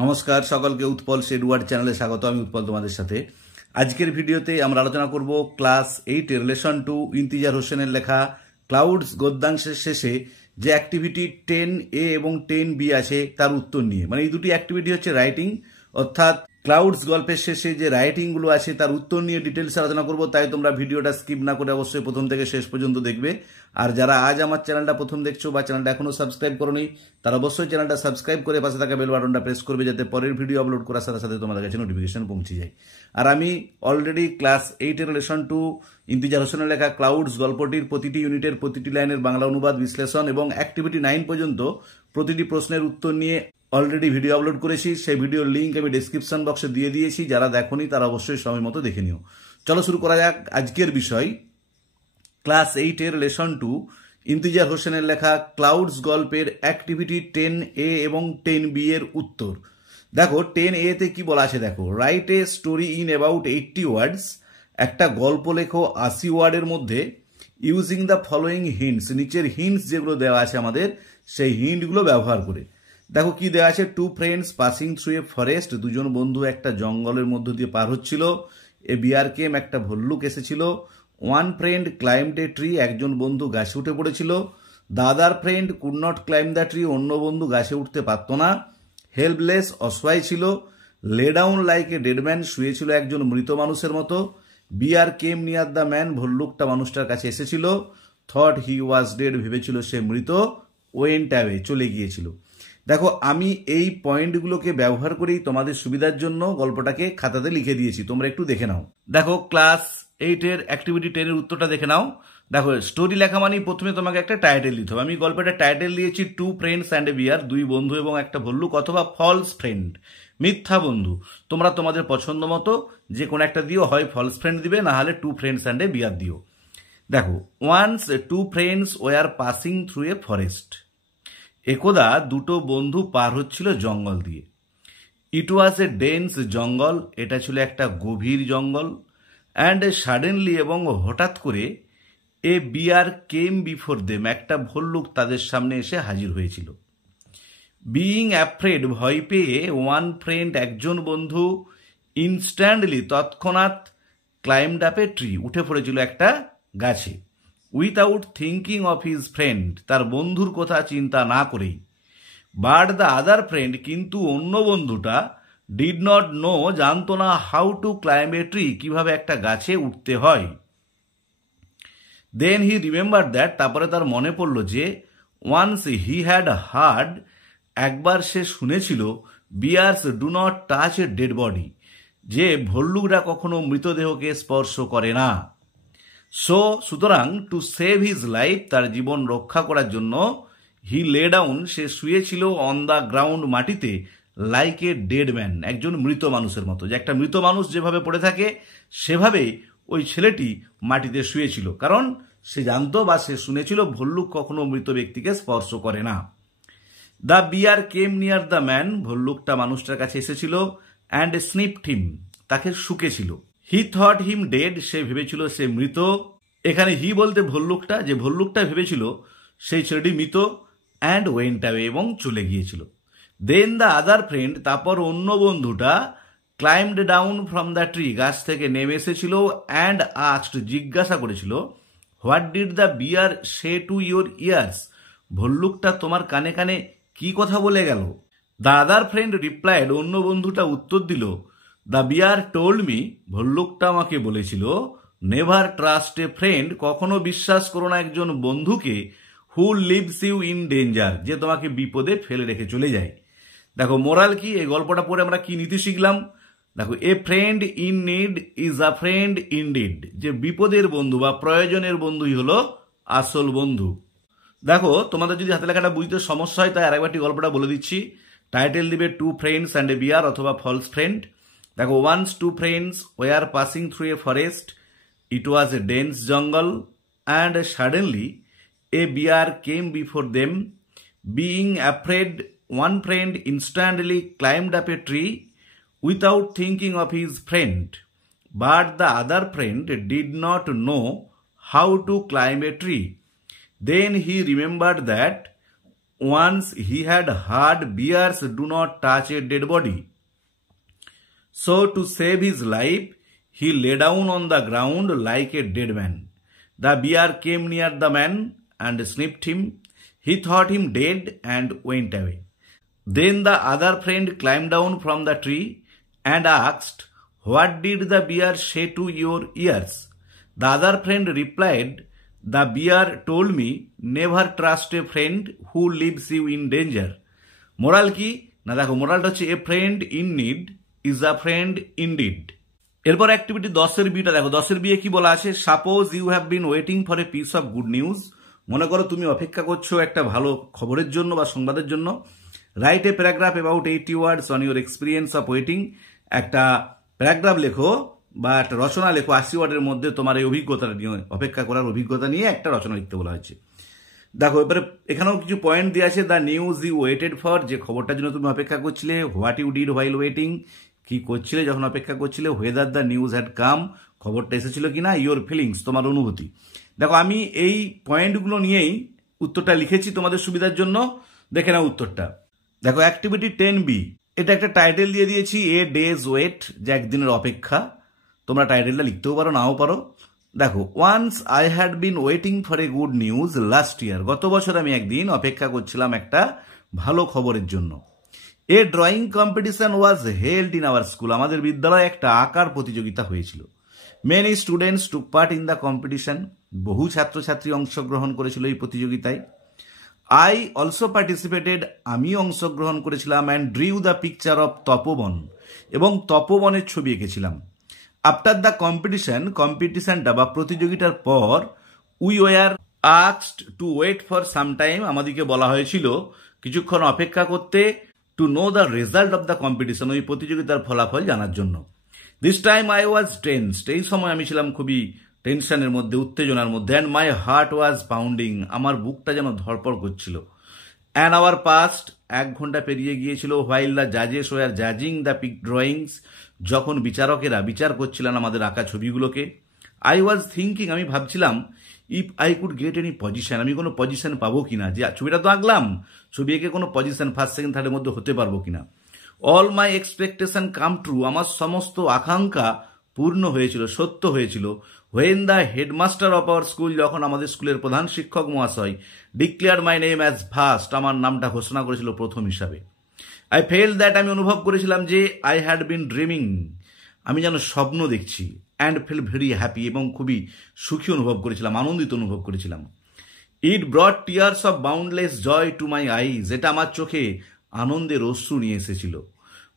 নমস্কার সকলকে উৎপল শেডওয়ার্ড চ্যানেলে স্বাগত। আমি উৎপল তোমাদের সাথে। আজকের ভিডিওতে আমরা আলোচনা করব ক্লাস 8 রিলেশন টু ইন্তিজার হোসেনের লেখা ক্লাউডস গদ্যাংশের শেষে যে অ্যাক্টিভিটি 10A এবং 10B আছে তার উত্তর নিয়ে। মানে এই দুটি অ্যাক্টিভিটি হচ্ছে রাইটিং, অর্থাৎ ক্লাউডস গল্পের শেষে যে রাইটিংগুলো আছে তার উত্তর নিয়ে ডিটেলস আলোচনা করব। তাই তোমরা ভিডিওটা স্কিপ না করে অবশ্যই প্রথম থেকে শেষ পর্যন্ত দেখবে। আর যারা আজ আমার চ্যানেলটা প্রথম দেখছো বা চ্যানেলটা এখনো সাবস্ক্রাইব করোনি তারা অবশ্যই চ্যানেলটা সাবস্ক্রাইব করে পাশে থাকা বেল বাটনটা প্রেস করবে, যাতে পরের ভিডিও আপলোড করার সাথে সাথে তোমাদের কাছে নোটিফিকেশন পৌঁছে যায়। আর আমি অলরেডি ক্লাস 8 রিলেশন টু ইন্তিজার হোসেনের লেখা ক্লাউডস গল্পটির প্রতিটি ইউনিটের প্রতিটি লাইনের বাংলা অনুবাদ, বিশ্লেষণ এবং অ্যাক্টিভিটি 9 পর্যন্ত প্রতিটি প্রশ্নের উত্তর নিয়ে অলরেডি ভিডিও আপলোড করেছি। সেই ভিডিওর লিঙ্ক আমি ডেসক্রিপশন বক্সে দিয়ে দিয়েছি, যারা দেখোনি তারা অবশ্যই সময় মতো দেখে নিও। চলো শুরু করা যাক আজকের বিষয়, ক্লাস 8 রিলেশন টু ইন্তিজার হোসেনের লেখা ক্লাউডস গল্পের অ্যাক্টিভিটি 10A এবং 10B এর উত্তর। দেখো 10A তে কি বলা আছে, দেখো write a story in about 80 ওয়ার্ডস, একটা গল্প লেখো 80 ওয়ার্ডের মধ্যে, ইউজিং দ্য ফলোয়িং হিন্টস, নিচের হিন্টস যেগুলো দেওয়া আছে আমাদের সেই হিন্টগুলো ব্যবহার করে। দেখো কি দেওয়া আছে, two friends passing through a forest, দুজন বন্ধু একটা জঙ্গলের মধ্য দিয়ে পার হচ্ছিল। এ বিয়ার কেম, একটা ভল্লুক এসেছিল। One friend climbed a tree, একজন বন্ধু গাছে উঠে পড়েছিল। The other friend could not climb the tree, অন্য বন্ধু গাছে উঠতে পারত না। হেল্পলেস, অসহায় ছিল। Lay down like a dead man, শুয়েছিল একজন মৃত মানুষের মতো। Bear came near the man, ভল্লুকটা মানুষটার কাছে এসেছিল। থট হি ওয়াজ ডেড, ভেবেছিল সে মৃত। ওয়েন্ট অ্যাওয়ে, চলে গিয়েছিল। দেখো আমি এই পয়েন্টগুলোকে ব্যবহার করেই তোমাদের সুবিধার জন্য গল্পটাকে খাতাতে লিখে দিয়েছি, তোমরা একটু দেখে নাও। দেখো ক্লাস 8 অ্যাক্টিভিটি 10 উত্তরটা দেখে নাও। দেখো স্টোরি লেখা মানেই প্রথমে তোমাকে একটা টাইটেল দিতে হবে। আমি গল্পটা টাইটেল দিয়েছি টু ফ্রেন্ডস অ্যান্ড এ বিয়ার, দুই বন্ধু এবং একটা ভল্লুক, অথবা ফলস ফ্রেন্ড, মিথ্যা বন্ধু। তোমরা তোমাদের পছন্দ মতো যে কোনো একটা দিও, হয় ফলস ফ্রেন্ড দিবে, না হলে two friends and a bear দিও। দেখো once two friends were passing through a forest, একদা দুটো বন্ধু পার হচ্ছিল জঙ্গল দিয়ে। ইট ওয়াজ এ ডেন্স জঙ্গল, এটা ছিল একটা গভীর জঙ্গল। অ্যান্ড সাডেনলি, এবং হঠাৎ করে, এ বিয়ার কেম বিফোর দেম, একটা ভল্লুক তাদের সামনে এসে হাজির হয়েছিল। বিইং অ্যাফ্রেড, ভয় পেয়ে, ওয়ান ফ্রেন্ড, একজন বন্ধু, ইনস্ট্যান্টলি, তৎক্ষণাৎ, ক্লাইম্বড আপ এ ট্রি, উঠে পড়েছিল একটা গাছে। Without thinking of his friend, তার বন্ধুর কথা চিন্তা না করেই। বাট দ্য আদার ফ্রেন্ড, কিন্তু অন্য বন্ধুটা, ডিড নট নো, জানতো না, how to climb a tree, কিভাবে একটা গাছে উঠতে হয়। দেন হি রিমেম্বার দ্যাট, তারপরে তার মনে পড়ল যে, ওয়ান্স হি হ্যাড হার্ড, একবার সে শুনেছিল, bears do not touch a dead body, যে ভল্লুকরা কখনো মৃতদেহকে স্পর্শ করে না। সুতরাং টু সেভ হিজ লাইফ, তার জীবন রক্ষা করার জন্য, হি লে ডাউন, সে শুয়েছিল, অন দ্য গ্রাউন্ড, মাটিতে, লাইক এ ডেড ম্যান, একজন মৃত মানুষের মতো, যে একটা মৃত মানুষ যেভাবে পড়ে থাকে সেভাবে ওই ছেলেটি মাটিতে শুয়েছিল, কারণ সে জানতো বা সে শুনেছিল ভল্লুক কখনো মৃত ব্যক্তিকে স্পর্শ করে না। The bear came near the man, ভল্লুকটা মানুষটার কাছে এসেছিল। অ্যান্ড স্নিফড হিম, তাকে শুকেছিল। হি থট হিম ডেড, সে ভেবেছিল সে মৃত। এখানে হি বলতে ভল্লুকটা, যে ভল্লুকটা ভেবেছিল সেই ছেলেটি মৃত। অ্যান্ড ওয়েন্ট অ্যাওয়ে, এবং চলে গিয়েছিল। দেন দ্য আদার ফ্রেন্ড, তারপর অন্য বন্ধুটা, climbed down from the tree, গাছ থেকে নেমে এসেছিল। অ্যান্ড আস্কড, জিজ্ঞাসা করেছিল, what did the bear say to your ears, ভল্লুকটা তোমার কানে কানে কি কথা বলে গেল। দ্য আদার ফ্রেন্ড রিপ্লাইড, অন্য বন্ধুটা উত্তর দিল, দ্য বিয়ার টোল্ড মি, ভল্লুকটা আমাকে বলেছিল, নেভার ট্রাস্ট এ ফ্রেন্ড, কখনো বিশ্বাস করো না একজন বন্ধুকে, হু লিভস ইউ ইন ডেঞ্জার, যে তোমাকে বিপদে ফেলে রেখে চলে যায়। দেখো মোরাল কি, এই গল্পটা পড়ে আমরা কি নীতি শিখলাম। দেখো এ friend in need is a friend indeed, যে বিপদের বন্ধু বা প্রয়োজনের বন্ধুই হলো আসল বন্ধু। দেখো তোমাদের যদি হাতে লেখাটা বুঝতে সমস্যা হয় তাই আরেকবারটি গল্পটা বলে দিচ্ছি। টাইটেল দিবে two friends and a bear, অথবা ফলস ফ্রেন্ড। দেখো once two friends were passing through a forest, it was a dense jungle, and suddenly a bear came before them. Being afraid, one friend instantly climbed up a tree without thinking of his friend, but the other friend did not know how to climb a tree. Then he remembered that once he had heard bears do not touch a dead body. So to save his life, he lay down on the ground like a dead man. The bear came near the man and sniffed him. He thought him dead and went away. Then the other friend climbed down from the tree and asked, "What did the bear say to your ears?" The other friend replied, "The bear told me, never trust a friend who leaves you in danger." Moral কি না, দেখো মোরালটা হচ্ছে a friend in need is a friend indeed. এরপর activity 10-এর বিটা দেখো। 10-এর বিয়ে কি বলা আছে? Suppose you have been waiting for a piece of good news. মনে করো তুমি অপেক্ষা করছো একটা ভালো খবরের জন্য বা সংবাদের জন্য। Write a paragraph about 80 words on your experience of waiting. একটা প্যারাগ্রাফ লেখো বা একটা রচনা লেখো 80 ওয়ার্ডের মধ্যে তোমার এই অভিজ্ঞতা নিয়ে, অপেক্ষা করার অভিজ্ঞতা নিয়ে একটা রচনা লিখতে বলা হয়েছে। দেখো এবারে এখানেও কিছু পয়েন্ট দিয়ে আছে। The news you waited for, যে খবরটার জন্য তুমি অপেক্ষা করছিলে। What you did while waiting, কি করছিলে যখন অপেক্ষা করছিলে। Whether the news had come, খবরটা এসেছিল কিনা। ইউর ফিলিংস, তোমার অনুভূতি। দেখো আমি এই পয়েন্টগুলো নিয়েই উত্তরটা লিখেছি তোমাদের সুবিধার জন্য। দেখে নাও উত্তরটা। দেখো অ্যাক্টিভিটি 10B, এটা একটা টাইটেল দিয়ে দিয়েছি, এ ডেজ ওয়েট, যে একদিনের অপেক্ষা। তোমরা টাইটেলটা লিখতেও পারো নাও পারো। দেখো once I had been waiting for a good news last year, গত বছর আমি একদিন অপেক্ষা করছিলাম একটা ভালো খবরের জন্য। A drawing competition was held in our school, আমাদের বিদ্যালয়ে একটা আঁকার প্রতিযোগিতা হয়েছিল। Many students took part in the competition, বহু ছাত্রছাত্রী অংশগ্রহণ করেছিল এই প্রতিযোগিতায়। আই অলসো পার্টিসিপেটেড, আমি অংশগ্রহণ করেছিলাম। And drew the picture of Tapoban, এবং তপোবনের ছবি এঁকেছিলাম। আফটার দ্য কম্পিটিশন, কম্পিটিশনটা বা প্রতিযোগিতার পর, we were asked to wait for some time, আমাদেরকে বলা হয়েছিল কিছুক্ষণ অপেক্ষা করতে। To know the result of the competition, ওই প্রতিযোগিতার ফলাফল জানার জন্য। This time I was tensed, এই সময় আমি ছিলাম খুবই টেনশনের মধ্যে, উত্তেজনার মধ্যে। And my heart was pounding, আমার বুকটা যেন ধড়পড় করছিল। অ্যান আওয়ার পাস্ট, 1 ঘন্টা পেরিয়ে গিয়েছিল। While the জাজেস war জাজিং the peak drawings, যখন বিচারকেরা বিচার করছিলেন আমাদের আঁকা ছবিগুলোকে। আই ওয়াজ থিঙ্কিং, আমি ভাবছিলাম, if I could get any position, আমি কোনো পজিশন পাবো কিনা, যে ছবিটা তো আঁকলাম, ছবি এঁকে কোনো পজিশন ফার্স্ট সেকেন্ড থার্ডের মধ্যে হতে পারবো কিনা। All my expectation come true, আমার সমস্ত আকাঙ্ক্ষা পূর্ণ হয়েছিল, সত্য হয়েছিল। When the headmaster of our school, যখন আমাদের স্কুলের প্রধান শিক্ষক মহাশয় declare my name as first, আমার নামটা ঘোষণা করেছিল প্রথম হিসাবে। আই ফেল দ্যাট, আমি অনুভব করেছিলাম যে, আই হ্যাড বিন ড্রিমিং, আমি যেন স্বপ্ন দেখছি। অ্যান্ড ফিল ভেরি হ্যাপি, এবং খুবই সুখী অনুভব করেছিলাম, আনন্দিত অনুভব করেছিলাম। It brought tears of boundless joy to my eyes, এটা আমার চোখে আনন্দের অশ্রু নিয়ে এসেছিল।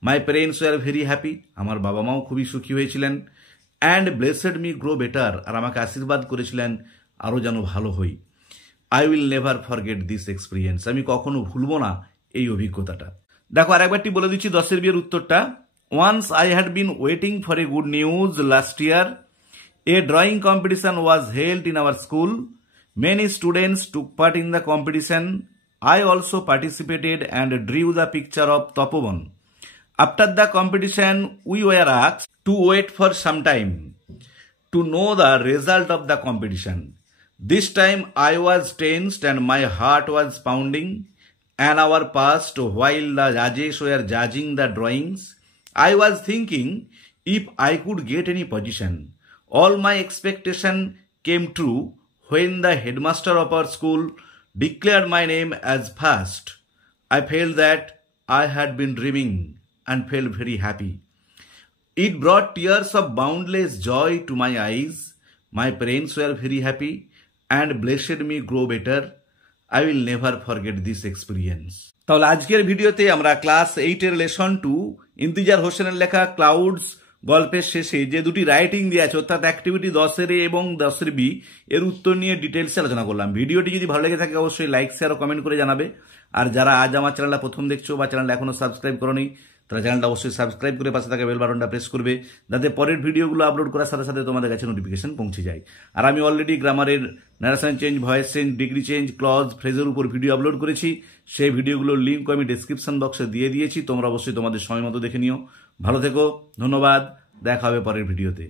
My parents were very happy, আমার বাবা মাও খুবই সুখী হয়েছিলেন। And blessed me grow better, আর আমাকে আশীর্বাদ করেছিলেন আরও যেন ভালো হই। I will never forget this experience, আমি কখনো ভুলবো না এই অভিজ্ঞতাটা। দেখো আর একবারটি বলে দিচ্ছি 10-এর বিয়ের উত্তরটা। Once I had been waiting for a good news last year. A drawing competition was held in our school. Many students took part in the competition. I also participated and drew the picture of Tapovan. After the competition, we were asked to wait for some time to know the result of the competition. This time I was tensed and my heart was pounding. An hour passed while the judges were judging the drawings. I was thinking if I could get any position. All my expectation came true when the headmaster of our school declared my name as first. I felt that I had been dreaming and felt very happy. It brought tears of boundless joy to my eyes. My parents were very happy and blessed me grow better. I will never forget this experience. তাহলে আজকের ভিডিওতে আমরা class 8-এর lesson 2 ইন্তিজার হোসেনের লেখা clouds গল্পের শেষে যে দুটি রাইটিং দিয়ে আছে, অর্থাৎ অ্যাক্টিভিটি 10-এর এ এবং 10-এর বি, এর উত্তর নিয়ে ডিটেলসে আলোচনা করলাম। ভিডিওটি যদি ভালো লেগে থাকে অবশ্যই লাইক শেয়ার ও কমেন্ট করে জানাবে। আর যারা আজ আমার চ্যানেলটা প্রথম দেখছো বা চ্যানেলটা এখনো সাবস্ক্রাইব করোনি, তারা চ্যানেলটা অবশ্যই সাবস্ক্রাইব করে পাশে থাকা বেল বাটনটা প্রেস করবে, যাতে পরের ভিডিওগুলো আপলোড করার সাথে সাথে তোমাদের কাছে নোটিফিকেশন পৌঁছে যায়। আর আমি অলরেডি গ্রামারের narration change, voice change, degree change, clause, ফ্রেজের উপর ভিডিও আপলোড করেছি। সেই ভিডিওগুলোর লিঙ্ক আমি ডেসক্রিপশন বক্সে দিয়ে দিয়েছি, তোমরা অবশ্যই তোমাদের সময় মতো দেখে নিও। ভালো থেকো, ধন্যবাদ, দেখা হবে পরের ভিডিওতে।